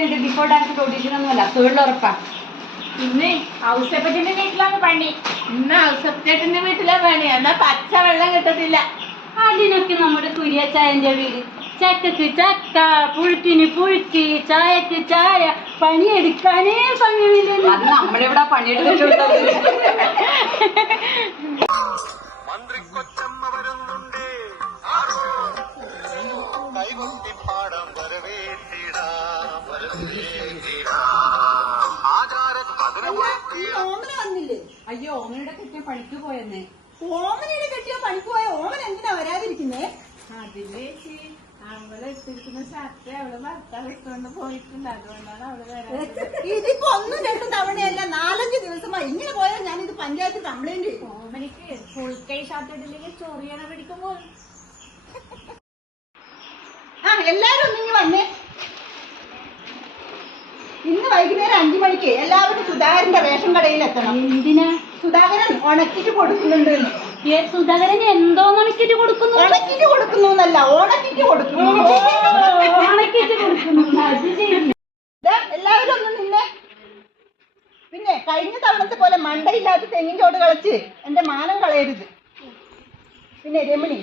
കഴിഞ്ഞിട്ട് before dance audition ഒന്നുമല്ല, തൊഴിലുറപ്പാ. ഇന്ന് ഔസപ്പച്ചന്റെ വീട്ടിലാണ് പണി. ഇന്ന് ഔസപ്പച്ചേട്ടന്റെ വീട്ടിലാ പണി. എന്നാ പച്ച വെള്ളം കിട്ടത്തില്ല. അതിനൊക്കെ നമ്മുടെ കുര്യച്ചായന്റെ വീട്. ചക്കക്ക് ചക്ക, പുഴുക്കിന് പുഴുക്ക്, ചായക്ക് ചായ, പണിയെടുക്കാനേ സമയമില്ല. അത് നമ്മളിവിടെ പണിയെടുത്തിട്ടുള്ളത്. അയ്യോ, ഓമനയുടെ കെട്ടിയ പണിക്ക് പോയെന്നേ. ഓമനയുടെ കെട്ടിയ പണിക്ക് പോയ ഓമൻ എന്തിനാ വരാതിരിക്കുന്നേ? അതിലേക്ക് അവളെ ഇട്ടിരിക്കുന്ന ഷർട്ട് അവള് ഭർത്താവ് ഇട്ടുകൊണ്ട് പോയിട്ടുണ്ട്. അതുകൊണ്ടാണ് അവള് വരാൻ. ഇതിപ്പോ ഒന്നും രണ്ടും തവണയല്ല, 4-5 ദിവസമായി. ഇങ്ങനെ പോയാൽ ഞാനിത് പഞ്ചായത്ത് കംപ്ലൈന്റ് ചെയ്യും. ഓമനിക്ക് ഫുൾ കൈ ഷർട്ട് ഇട്ടില്ലെങ്കിൽ ചൊറിയണ പിടിക്കുമ്പോൾ. എല്ലാരും ഒന്നിങ്ങി വന്നേ. ഇന്ന് വൈകുന്നേരം 5 മണിക്ക് എല്ലാവരും സുധാകരന്റെ റേഷൻ കടയിൽ എത്തണം. എന്തിനാ? സുധാകരൻ ഉണക്കിട്ട് കൊടുക്കുന്നുണ്ട്. സുധാകരൻ എന്തോ ഉണക്കിട്ട് കൊടുക്കുന്നു? ഉണക്കിട്ട് കൊടുക്കുന്നു എന്നല്ല, ഓണക്കിട്ട് കൊടുക്കുന്നു. എല്ലാവരും ഒന്ന് നിന്നെ. പിന്നെ കഴിഞ്ഞ തവണത്തെ പോലെ മണ്ടയില്ലാത്ത തെങ്ങിൻ ചോട് കളച്ച് എന്റെ മാനം കളയരുത്. പിന്നെ രമണി,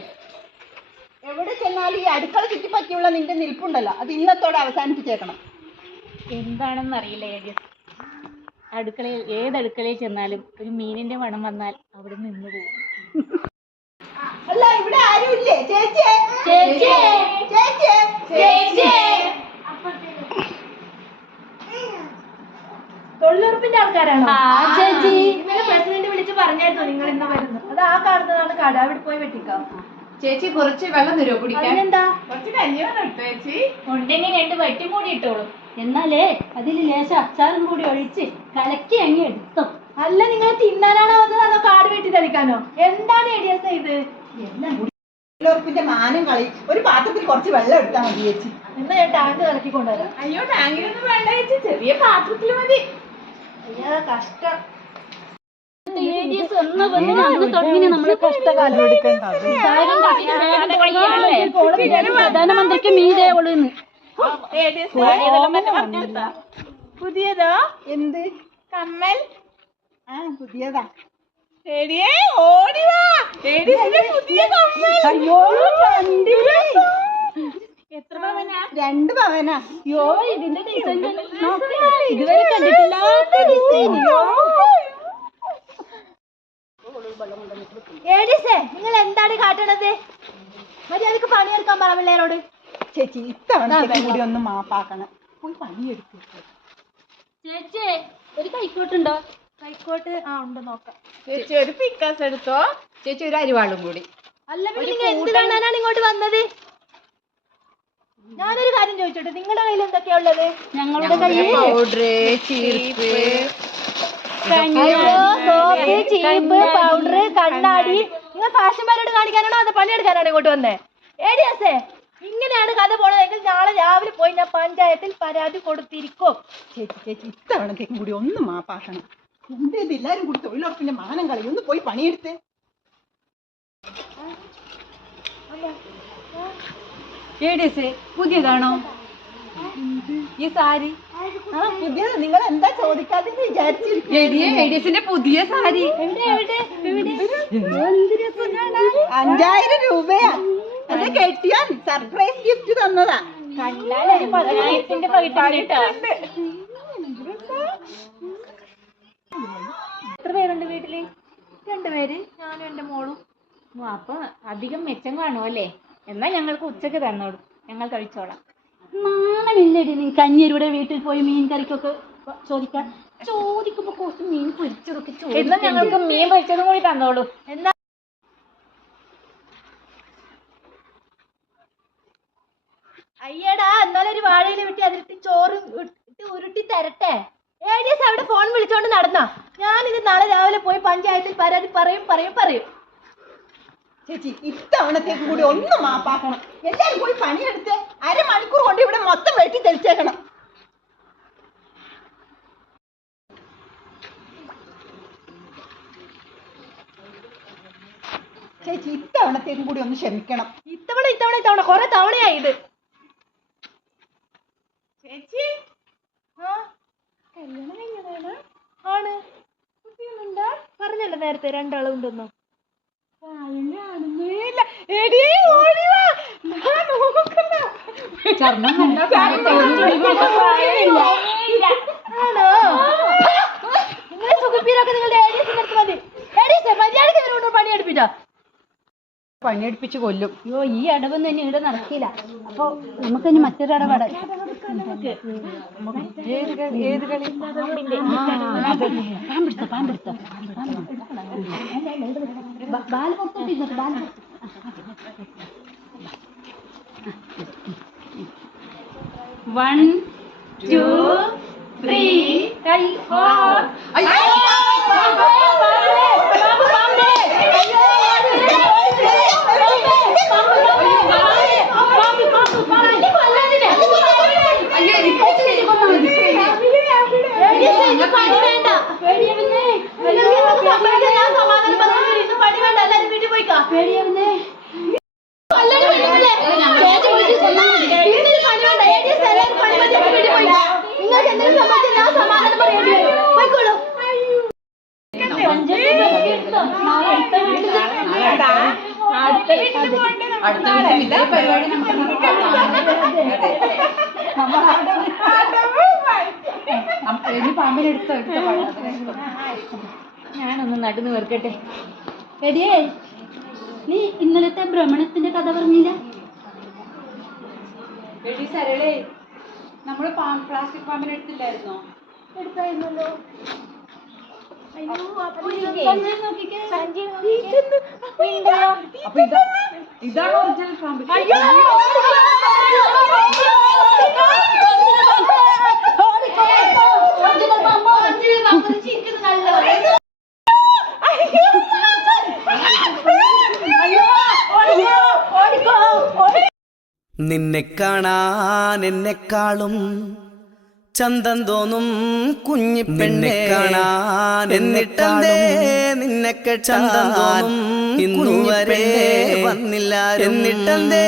എവിടെ ചെന്നാലും ഈ അടുക്കള ചുറ്റിപ്പറ്റിയുള്ള നിന്റെ നിൽപ്പുണ്ടല്ലോ, അത് ഇന്നത്തോടെ അവസാനിപ്പിച്ചേക്കണം. എന്താണെന്നറിയില്ല. അടുക്കളയിൽ ഏതടുക്കളയിൽ ചെന്നാലും ഒരു മീനിന്റെ മണം വന്നാൽ അവിടെ നിന്ന് പോകും. അല്ല, ഇവിടെ ആരും ഇല്ലേ? ചേച്ചി, തൊഴിലുറപ്പിന്റെ ആൾക്കാരാണോ? ചേച്ചി, ഇന്നലെ പ്രസിഡന്റ് വിളിച്ച് പറഞ്ഞായിരുന്നു നിങ്ങൾ ഇന്ന് വരുന്നു. അത് ആ കാണുന്നതാണ് കട. അവിടെ പോയി വെട്ടിക്കാം. ചേച്ചി കുറച്ച് വെള്ളം തരുമോ കുടിക്കാൻ? എന്താ കുറച്ച് കഞ്ഞിവെള്ളം ഇട്ടോ ചേച്ചി? ഉണ്ടെങ്കിൽ 2 വറ്റിമൂടി ഇട്ടോളൂ. എന്നാലേ അതിൽ ലേശം അച്ചാറും കൂടി ഒഴിച്ച് കലക്കി അങ്ങ് എടുത്തോ. അല്ല, നിങ്ങൾ തിന്നാനാണോ വന്നത് അതോ കാട് വെട്ടി തെളിക്കാനോ? എന്താണ് ഏരിയസ് ഇത്? എല്ലാം കൂടി തൊഴിലുറപ്പിന്റെ മാനം കളി. ഒരു പാത്രത്തിൽ കുറച്ച് വെള്ളം എടുത്താൽ മതി ചേച്ചി. എന്നാ ഞാൻ ടാങ്ക് ഇറക്കി കൊണ്ടുവരാം. അയ്യോ, ടാങ്കിലൊന്നും വേണ്ട ചേച്ചി, ചെറിയ പാത്രത്തിൽ മതി. അയ്യോ, കഷ്ടം. പ്രധാനമന്ത്രിക്ക് മീതേ ഉള്ളൂന്ന്. പുതിയതോ? എന്ത് കമ്മൽ? പുതിയതാ. ഓടിവാ, പുതിയ കമ്മൽ. അയ്യോ, എത്ര പവനാ? 2 പവനാ. അയ്യോ, ഇതിന്റെ ഡിസൈൻ ഇതുവരെ കണ്ടിട്ടില്ലാത്ത ഡിസൈൻ. നിങ്ങൾ എന്താണ് കാട്ടണത്? മര്യാദക്ക് പണിയെടുക്കാൻ പറ പിള്ളേരോട്. ചേച്ചി, ഇത്തവണ കൂടി ഒന്ന് മാപ്പാക്കണം. പോയി പണിയെടുക്കും. ചേച്ചി, ഒരു കൈക്കോട്ടുണ്ടോ? കൈക്കോട്ട് ഉണ്ട്, നോക്കാം. ചേച്ചി ഒരു പിക്കാസ് എടുത്തോ. ചേച്ചി ഒരു അരിവാളും കൂടി. അല്ല, പിന്നെ എന്ത് കാണാനാണ് ഇങ്ങോട്ട് വന്നത്? ഞാനൊരു കാര്യം ചോദിച്ചോട്ടെ, നിങ്ങളുടെ കയ്യിൽ എന്തൊക്കെയാ ഉള്ളത്? ഞങ്ങളുടെ കയ്യിൽ പൗഡർ, ചീർപ്പ്, സോപ്പ്, ചീപ്പ്, പൗഡർ, കണ്ണാടി. നിങ്ങൾ ഫാഷന്മാരോട് കാണിക്കാനാണോ അത് പണിയെടുക്കാനാണ് ഇങ്ങോട്ട് വന്നേ? ഏടിയാസേ, ഇങ്ങനെയാണ് കഥ പോണതെങ്കിൽ നാളെ രാവിലെ പോയി ഞാൻ പഞ്ചായത്തിൽ പരാതി കൊടുത്തിരിക്കും. ചേച്ചി ഇത്തവണത്തേക്കും കൂടി ഒന്ന് മാപ്പാക്കണം. എന്തേത് എല്ലാരും കൂടി തൊഴിലുറപ്പിന്റെ മാനം കളി. ഒന്ന് പോയി പണിയെടുത്തേ. പുതിയതാണോ ഈ സാരി? പുതിയത്. നിങ്ങൾ എന്താ ചോദിക്കാതെ വിചാരിച്ചിരിക്കും. പുതിയ സാരി 5000 രൂപയാ. എന്റെ കെട്ടിയാൻ സർപ്രൈസ് ഗിഫ്റ്റ് തന്നതാ. എത്ര പേരുണ്ട് വീട്ടില്? 2 പേര്, ഞാനും എന്റെ മോളും. അപ്പൊ അധികം മെച്ചം കാണുമല്ലേ? എന്നാ ഞങ്ങൾക്ക് ഉച്ചക്ക് തന്നോളൂ, ഞങ്ങൾ കഴിച്ചോളാം. നാണമില്ലടി നീ കഞ്ഞിയുടെ വീട്ടിൽ പോയി മീൻ കറിക്കൊക്കെ ചോദിക്കാൻ? ചോദിക്കുമ്പോ കുറച്ച് മീൻ പൊരിച്ചതൊക്കെ എന്നാ ഞങ്ങൾക്ക് മീൻ പൊരിച്ചതും കൂടി തന്നോളൂ. എന്നാ അയ്യടാ, എന്നാലൊരു വാഴയില വെട്ടി അതിലിട്ട് ചോറ് ഇട്ട് ഉരുട്ടി തരട്ടെ. ഏഡിയസ് അവിടെ ഫോൺ വിളിച്ചോണ്ട് നടന്നാ. ഞാനിത് നാളെ രാവിലെ പോയി പഞ്ചായത്തിൽ പരാതി പറയും. ചേച്ചി, ഇത്തവണത്തേക്ക് കൂടി ഒന്ന് മാപ്പാക്കണം. എല്ലാരും പോയി പണിയെടുത്ത് 1/2 മണിക്കൂർ കൊണ്ട് ഇവിടെ മൊത്തം വെട്ടി തെളിച്ചേക്കണം. ചേച്ചി, ഇത്തവണത്തേക്കും കൂടി ഒന്ന് ക്ഷമിക്കണം. ഇത്തവണ കുറെ തവണയായി ഇത്. ചേച്ചി, പറഞ്ഞല്ലോ നേരത്തെ രണ്ടാളും ഉണ്ടെന്നോ. ആണോ നിങ്ങളെ സുഖപ്പീരൊക്കെ നിങ്ങളുടെ ഏഡിയസിന്റെ അടുത്ത് മതി. ഏഡിയസ് മര്യാദയ്ക്ക് ഇവരോട് പണിയെടുപ്പിച്ചോ. പണിയെടുപ്പിച്ച് കൊല്ലും. അയ്യോ ഈ അടവൊന്നും ഇനി ഇവിടെ നടക്കില്ല. അപ്പൊ നമുക്ക് ഇനി മറ്റൊരു അടവട പാമ്പെടുത്ത ബാല് പുറത്തോട്ട് ബാല് 1 2 3 4 ഞാനൊന്ന് നടന്നു വെറുക്കട്ടെ. എടിയേ നീ ഇന്നലത്തെ ഭ്രമണത്തിന്റെ കഥ പറഞ്ഞില്ല? സരളേ നമ്മള് പ്ലാസ്റ്റിക് പാമ്പിനെ എടുത്തില്ലായിരുന്നോ? എടുത്തായിരുന്നല്ലോ. ഇതാണ് ഒറിജിനൽ പാമ്പ്. നിന്നെ കാണാൻ എന്നെക്കാളും ചന്തം തോന്നും കുഞ്ഞി പെണ്ണെ കാണാൻ എന്നിട്ടേ നിന്നെ ചന്തം തോന്നും ഇന്നുവരെ വന്നില്ല എന്നിട്ടേ